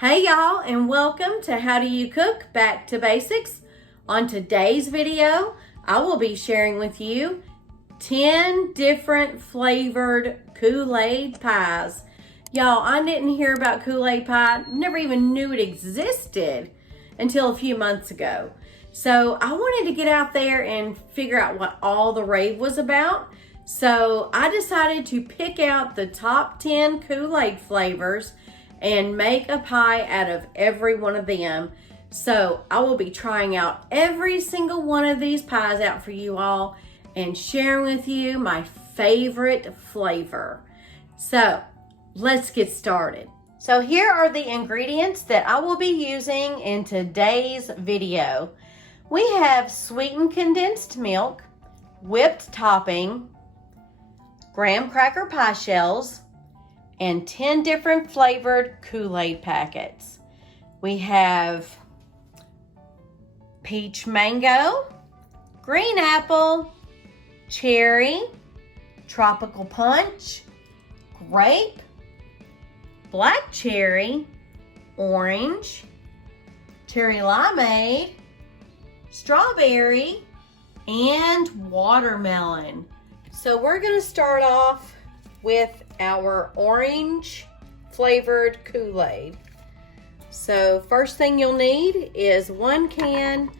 Hey y'all, and welcome to How Do You Cook Back to Basics. On today's video, I will be sharing with you 10 different flavored Kool-Aid pies. Y'all, I didn't hear about Kool-Aid pie, never even knew it existed until a few months ago. So I wanted to get out there and figure out what all the rave was about. So I decided to pick out the top 10 Kool-Aid flavors and make a pie out of every one of them. So I will be trying out every single one of these pies out for you all and sharing with you my favorite flavor. So let's get started. So here are the ingredients that I will be using in today's video. We have sweetened condensed milk, whipped topping, graham cracker pie shells, and 10 different flavored Kool-Aid packets. We have peach mango, green apple, cherry, tropical punch, grape, black cherry, orange, cherry limeade, strawberry, and watermelon. So we're gonna start off with our orange flavored Kool-Aid. So first thing you'll need is 1 can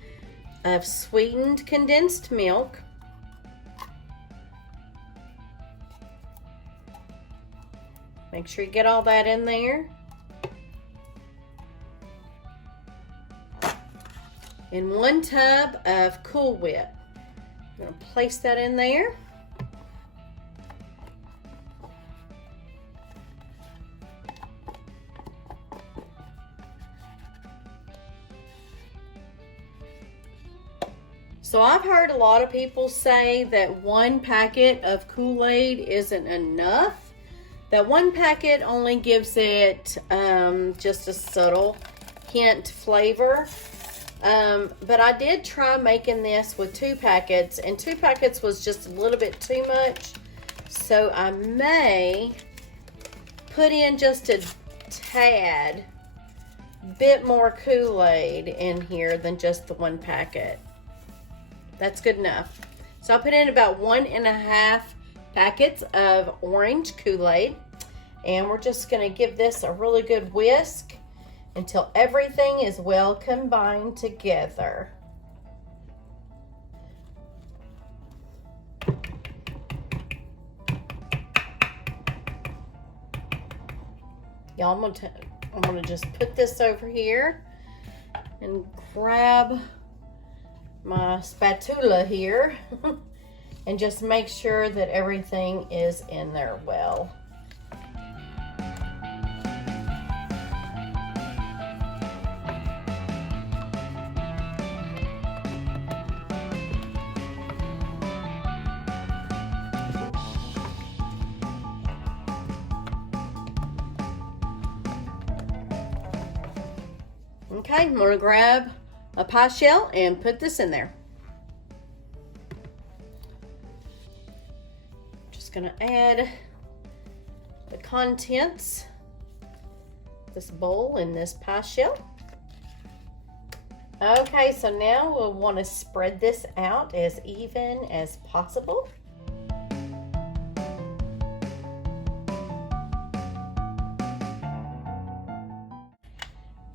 of sweetened condensed milk. Make sure you get all that in there. And 1 tub of Cool Whip. I'm gonna place that in there. So I've heard a lot of people say that 1 packet of Kool-Aid isn't enough. That 1 packet only gives it just a subtle hint flavor. But I did try making this with 2 packets, and 2 packets was just a little bit too much. So I may put in just a tad bit more Kool-Aid in here than just the 1 packet. That's good enough. So I put in about 1.5 packets of orange Kool-Aid, and we're just gonna give this a really good whisk until everything is well combined together. Y'all, I'm gonna just put this over here and grab my spatula here and just make sure that everything is in there well. Okay, I'm gonna grab a pie shell and put this in there. Just gonna add the contents of this bowl in this pie shell. Okay, so now we'll want to spread this out as even as possible.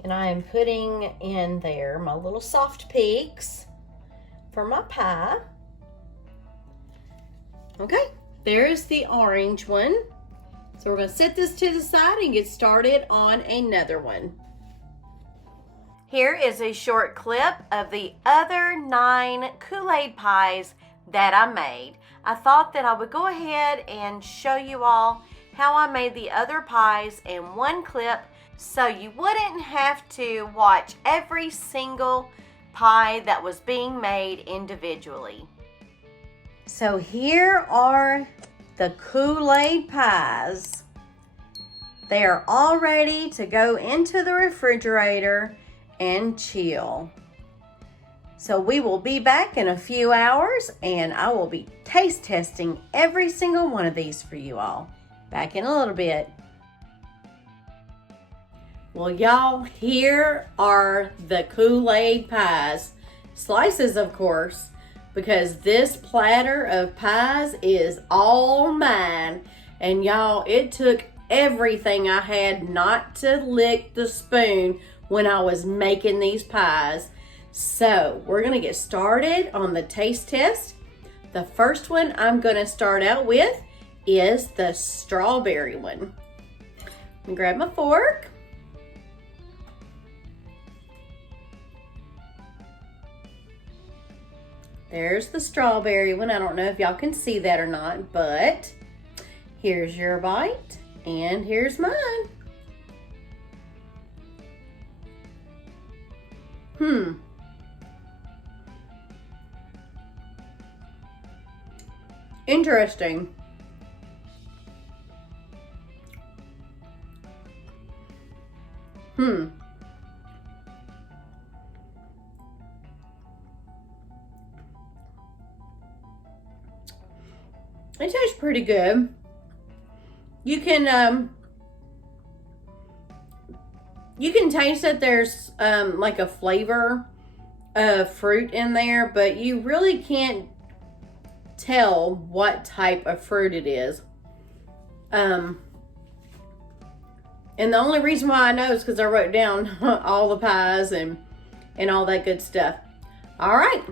And I am putting in there my little soft peaks for my pie. Okay, there's the orange one. So we're gonna set this to the side and get started on another one. Here is a short clip of the other 9 Kool-Aid pies that I made. I thought that I would go ahead and show you all how I made the other pies in one clip, so you wouldn't have to watch every single pie that was being made individually. So here are the Kool-Aid pies. They are all ready to go into the refrigerator and chill. So we will be back in a few hours, and I will be taste testing every single one of these for you all. Back in a little bit. Well, y'all, here are the Kool-Aid pies. Slices, of course, because this platter of pies is all mine. And y'all, it took everything I had not to lick the spoon when I was making these pies. So we're gonna get started on the taste test. The first one I'm gonna start out with is the strawberry one. Let me grab my fork. There's the strawberry one. I don't know if y'all can see that or not, but here's your bite and here's mine. Interesting. It tastes pretty good. You can taste that there's like a flavor of fruit in there, but you really can't tell what type of fruit it is. And the only reason why I know is because I wrote down all the pies and all that good stuff. All right.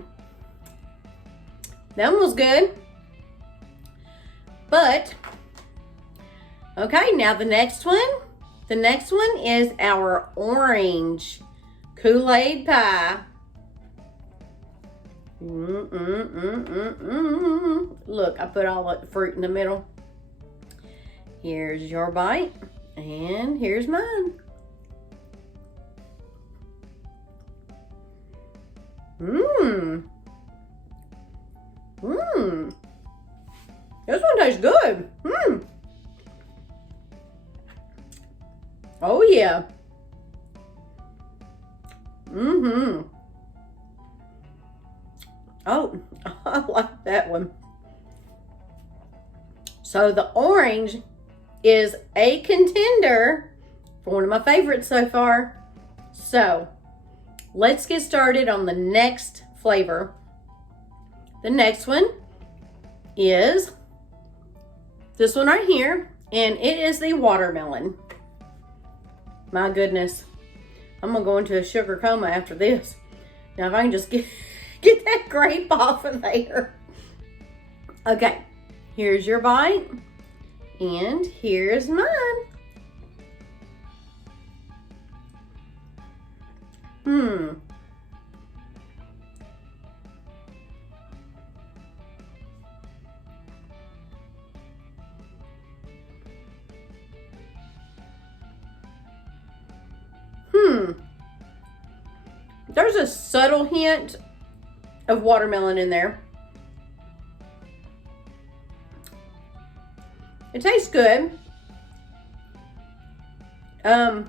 That one was good. But, okay, now the next one. The next one is our orange Kool-Aid pie. Look, I put all the fruit in the middle. Here's your bite, and here's mine. This one tastes good. Oh yeah. Oh, I like that one. So the orange is a contender for one of my favorites so far. So let's get started on the next flavor. The next one is this one right here, and it is the watermelon. My goodness, I'm gonna go into a sugar coma after this. Now if I can just get that grape off of there. Okay, here's your bite, and here's mine. There's a subtle hint of watermelon in there. It tastes good. If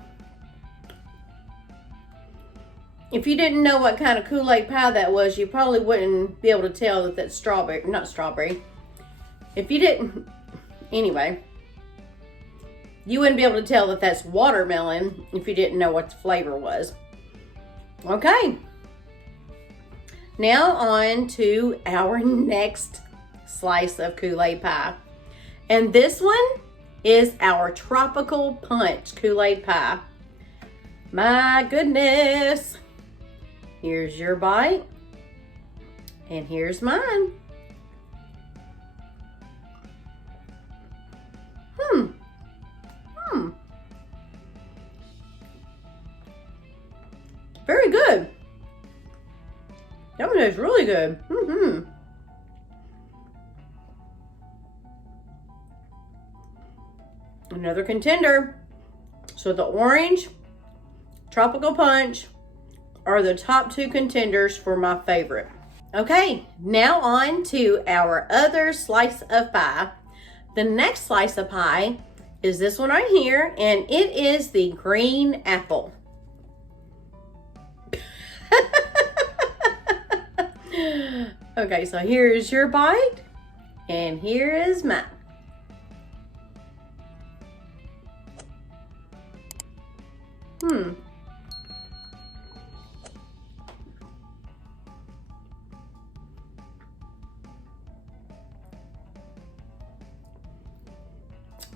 you didn't know what kind of Kool-Aid pie that was, you probably wouldn't be able to tell that that's strawberry, not strawberry. If you didn't, anyway, you wouldn't be able to tell that that's watermelon if you didn't know what the flavor was. Okay. Now on to our next slice of Kool-Aid pie. And this one is our tropical punch Kool-Aid pie. My goodness. Here's your bite. And here's mine. Very good. That one is really good. Another contender. So the orange, tropical punch are the top two contenders for my favorite. Okay, now on to our other slice of pie. The next slice of pie is this one right here, and it is the green apple. Okay, so here is your bite, and here is mine.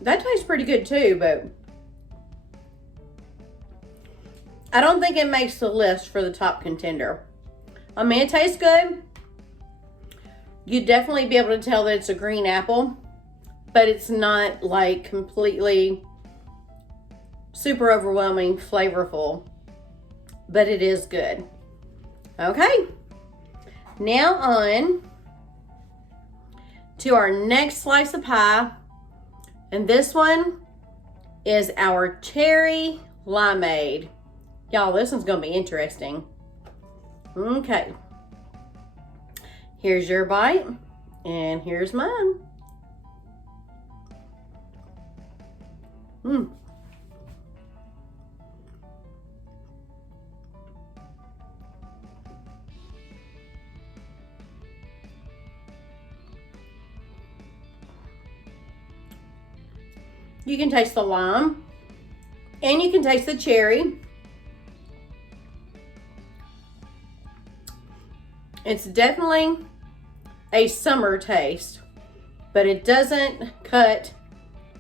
That tastes pretty good too, but I don't think it makes the list for the top contender. I mean, it tastes good. You'd definitely be able to tell that it's a green apple, but it's not like completely super overwhelming, flavorful, but it is good. Okay, now on to our next slice of pie, and this one is our cherry limeade. Y'all, this one's gonna be interesting. Okay, here's your bite, and here's mine. You can taste the lime, and you can taste the cherry. It's definitely a summer taste, but it doesn't cut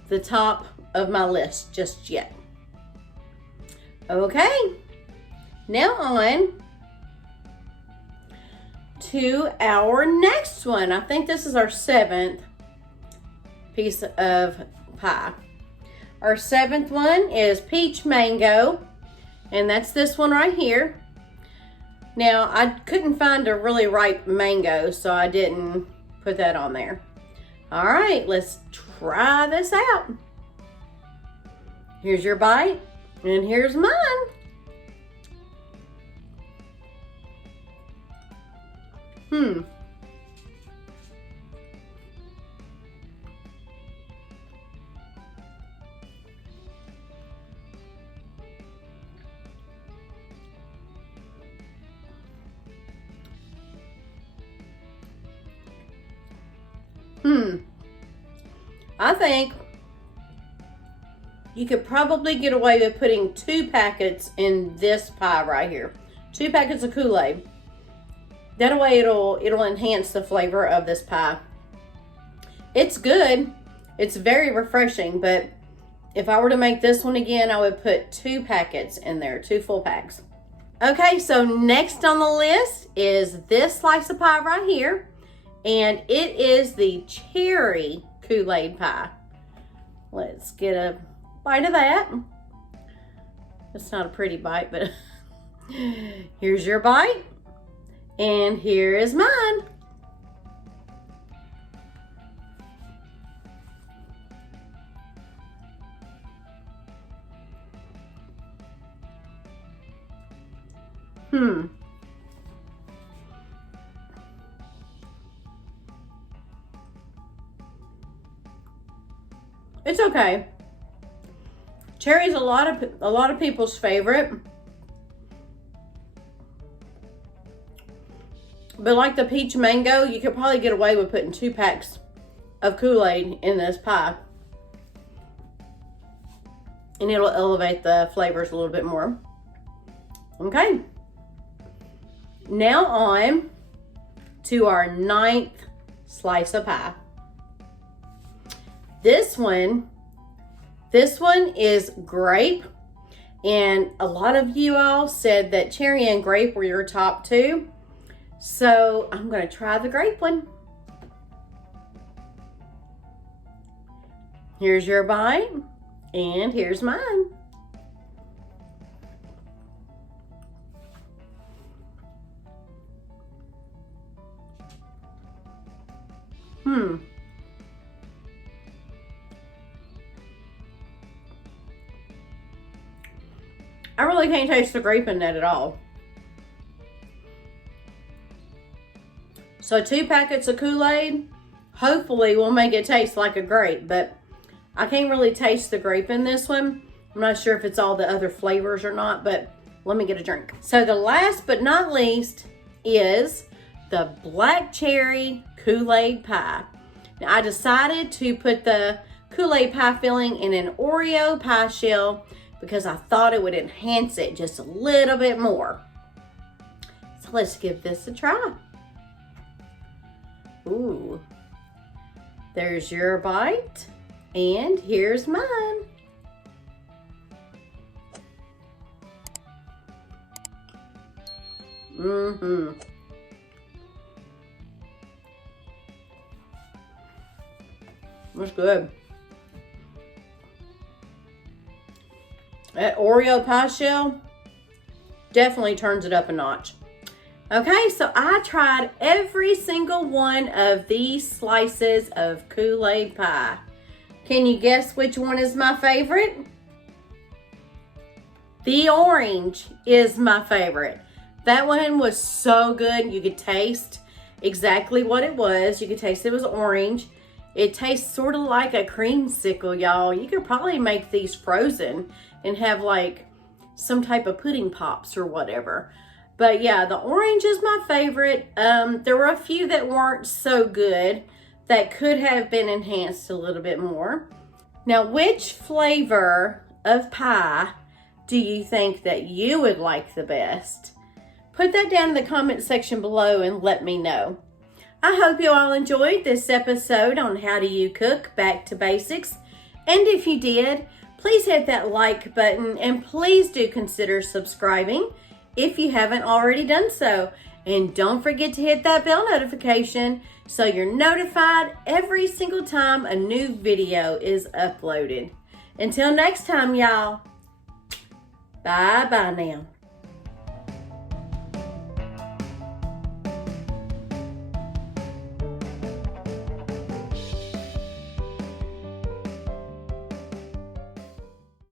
the top of my list just yet. Okay, now on to our next one. I think this is our 7th piece of pie. Our 7th one is peach mango, and that's this one right here. Now, I couldn't find a really ripe mango, so I didn't put that on there. All right, let's try this out. Here's your bite, and here's mine. I think you could probably get away with putting 2 packets in this pie right here. 2 packets of Kool-Aid. That way it'll enhance the flavor of this pie. It's good. It's very refreshing, but if I were to make this one again, I would put 2 packets in there, 2 full packs. Okay, so next on the list is this slice of pie right here, and it is the cherry Kool-Aid pie. Let's get a bite of that. It's not a pretty bite, but here's your bite, and here is mine. It's okay. Cherry's a lot of people's favorite. But like the peach mango, you could probably get away with putting 2 packs of Kool-Aid in this pie. And it'll elevate the flavors a little bit more. Okay. Now on to our 9th slice of pie. This one is grape, and a lot of you all said that cherry and grape were your top 2. So I'm going to try the grape one. Here's your bite, and here's mine. I really can't taste the grape in that at all. So 2 packets of Kool-Aid hopefully will make it taste like a grape, but I can't really taste the grape in this one. I'm not sure if it's all the other flavors or not, but let me get a drink. So the last but not least is the black cherry Kool-Aid pie. Now I decided to put the Kool-Aid pie filling in an Oreo pie shell because I thought it would enhance it just a little bit more. So let's give this a try. Ooh, there's your bite, and here's mine. That's good. That Oreo pie shell definitely turns it up a notch. Okay, so I tried every single one of these slices of Kool-Aid pie. Can you guess which one is my favorite? The orange is my favorite. That one was so good. You could taste exactly what it was. You could taste it was orange. It tastes sort of like a creamsicle, y'all. You could probably make these frozen and have like some type of pudding pops or whatever. But yeah, the orange is my favorite. There were a few that weren't so good that could have been enhanced a little bit more. Now, which flavor of pie do you think that you would like the best? Put that down in the comment section below and let me know. I hope you all enjoyed this episode on How Do You Cook Back to Basics. And if you did, please hit that like button and please do consider subscribing if you haven't already done so. And don't forget to hit that bell notification so you're notified every single time a new video is uploaded. Until next time, y'all. Bye-bye now.